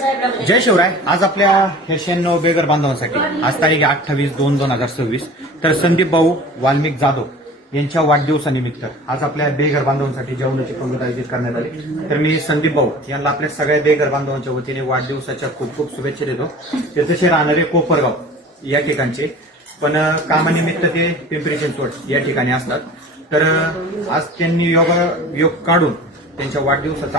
जय शिवराय. आज आपल्या 96 बेगर बांधवांसाठी आज तारीख 28/2/2026 तर संदीप भाऊ वाल्मिक जाधव यांच्या वाढदिवसानिमित्त आज आपल्या बेगर बांधवांसाठी जेवणाची पंगत आयोजित करण्यात आली. तर मी संदीप भाऊ यांना आपल्या सगळ्या बेगर बांधवांच्या वतीने वाढदिवसाच्या खूप खूप शुभेच्छा देतो. ते तसे राहणारे कोपरगाव या ठिकाणचे, पण कामानिमित्त ते पिंपरी चिंचवड या ठिकाणी असतात. तर आज त्यांनी योग काढून त्यांच्या वाढदिवसाचं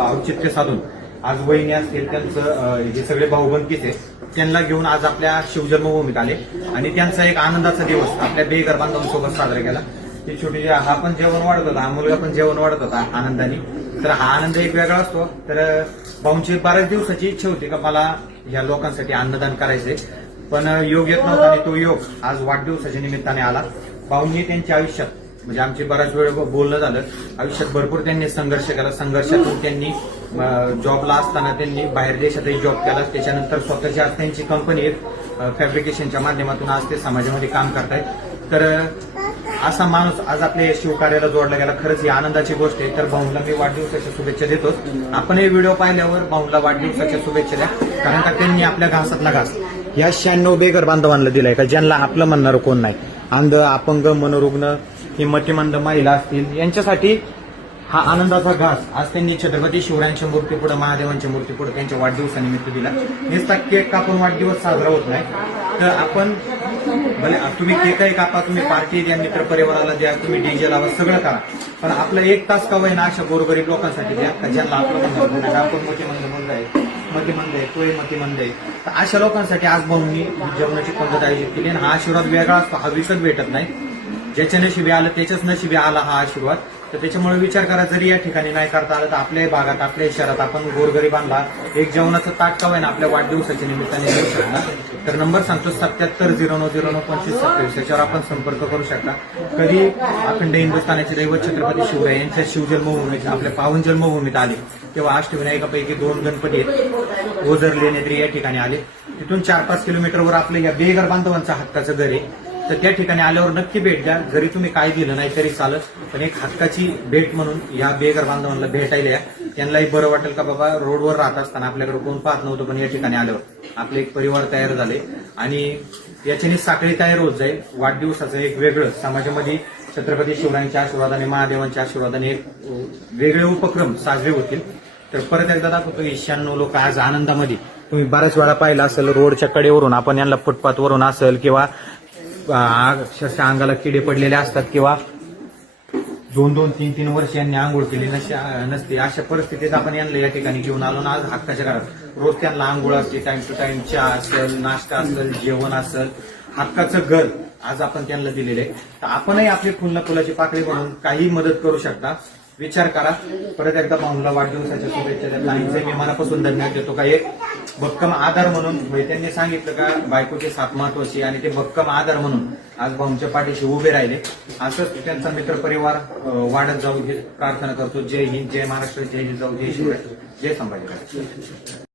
औचित्य साधून आज वहिनी असतील त्यांचं हे सगळे भाऊबंदकीचे त्यांना घेऊन आज आपल्या शिवजन्मभूमीत आले आणि त्यांचा एक आनंदाचा दिवस आपल्या बेगर बांधवांसोबत साजरा केला. ती छोटी हा पण जेवण वाढत होता, हा मुलगा पण जेवण वाढत होता आनंदाने. तर हा आनंद एक वेगळा असतो. तर भाऊंची बऱ्याच दिवसाची इच्छा होती का मला ह्या लोकांसाठी अन्नदान करायचंय, पण योग येत नव्हता आणि तो योग आज वाढदिवसाच्या निमित्ताने आला. भाऊंनी त्यांच्या आयुष्यात म्हणजे आमची बराच वेळ बोलणं झालं, आयुष्यात भरपूर त्यांनी संघर्ष केला. संघर्षातून त्यांनी जॉबला असताना त्यांनी बाहेर देशातही जॉब केला. त्याच्यानंतर स्वतःची आज त्यांची कंपनी फॅब्रिकेशनच्या माध्यमातून आज ते समाजामध्ये काम करतायत. तर असा माणूस आज आपल्या शिवकार्याला जोडला गेला. खरंच ही आनंदाची गोष्ट आहे. तर भाऊंना मी वाढदिवसाच्या शुभेच्छा देतोच. आपण हे व्हिडिओ पाहिल्यावर भाऊंला वाढदिवसाच्या शुभेच्छा द्या, कारण का त्यांनी आपल्या घासातला घास या 96 बेगर बांधवांना दिलाय का ज्यांना आपलं म्हणणारं कोण नाही. अंध, अपंग, मनोरुग्ण, ही मतिमंद महिला असतील यांच्यासाठी हा आनंदाचा घास आज त्यांनी छत्रपती शिवरायांच्या मूर्तीपुढे, महादेवांच्या मूर्तीपुढे त्यांच्या वाढदिवसानिमित्त दिला. नुसता केक कापून वाढदिवस साजरा होत नाही. तर आपण भले तुम्ही केकही कापा, तुम्ही पार्टी द्या, मित्र परिवाराला द्या, तुम्ही डीजे लावा, सगळं करा, पण आपलं एक तास का होईना अशा गोरगरीब लोकांसाठी द्या का ज्यांना आपलं म्हणणं आपण मतिमंद मुलगा आहे, मतिमंद आहे, तोही मतिमंद आहे. तर अशा लोकांसाठी आज भाऊंनी जेवणाची पद्धत आयोजित केली. आणि हा आशीर्वाद वेगळा असतो, हा विकत भेटत नाही. ज्याच्या नशिबी आलं त्याच्याच नशिबी आला हा आशीर्वाद. तर त्याच्यामुळे विचार करा, जरी या ठिकाणी नाही करता आलं तर आपल्या भागात, आपल्या शहरात आपण गोरगरिबांना एक जेवणाचं ताट का होईना आपल्या वाढदिवसाच्या निमित्ताने देऊ शकता. तर नंबर सांगतो 7709092527 याच्यावर आपण संपर्क करू शकता. कधी अखंड हिंदुस्थानाचे दैवत छत्रपती शिवराय यांच्या शिवजन्मभूमीत आपल्या पावन जन्मभूमीत आले तेव्हा अष्टविनायकापैकी 2 गणपती आहेत ओझर लेण्याद्री या ठिकाणी आले. तिथून 4-5 किलोमीटरवर आपलं या बेगर बांधवांचं हक्काचं घर आहे. तर त्या ठिकाणी आल्यावर नक्की भेट द्या. जरी तुम्ही काय दिलं नाही तरी चालत, पण एक हक्काची भेट म्हणून या बेगर बांधवांना भेटायला या. त्यांनाही बरं वाटेल का बाबा रोडवर राहत असताना आपल्याकडे कोण पाहत नव्हतं, पण या ठिकाणी आल्यावर आपले एक परिवार तयार झाले आणि याच्याने साखळी तयार होत जाईल. वाढदिवसाचं एक वेगळं समाजामध्ये छत्रपती शिवरायांच्या आशीर्वादाने, महादेवांच्या आशीर्वादाने एक वेगळे उपक्रम साजरे होतील. तर परत एकदा दाखवतो 96 लोक आज आनंदामध्ये. तुम्ही बऱ्याच वेळा पाहिलं असेल रोडच्या कडेवरून आपण यांना फुटपाथवरून असेल किंवा अक्षरशः अंगाला किडे पडलेले असतात किंवा 2-2, 3-3 वर्ष यांनी आंघोळ केली नसते, अशा परिस्थितीत आपण यांना या ठिकाणी घेऊन आलो ना आज हक्काच्या काळात. रोज त्यांना आंघोळ असते, टाइम टू टाइम चहा असेल, नाश्ता असेल, जेवण असेल, हक्काचं घर आज आपण त्यांना दिलेलं आहे. तर आपणही आपली फुलाची पाकळी बनवून काही मदत करू शकता. विचार करा. परत एकदा भाऊंला वाढदिवसाच्या शुभेच्छा देत नाही मी मनापासून धन्यवाद देतो. का एक भक्कम आधार म्हणून त्यांनी सांगितलं का बायकोची साथ महत्वाची आणि ते भक्कम आधार म्हणून आज भाऊंच्या पाठीशी उभे राहिले. असंच त्यांचा मित्र परिवार वाढत जाऊ ही प्रार्थना करतो. जय हिंद, जय महाराष्ट्र, जय जिजाऊ, जय शिवराय, जय संभाजी.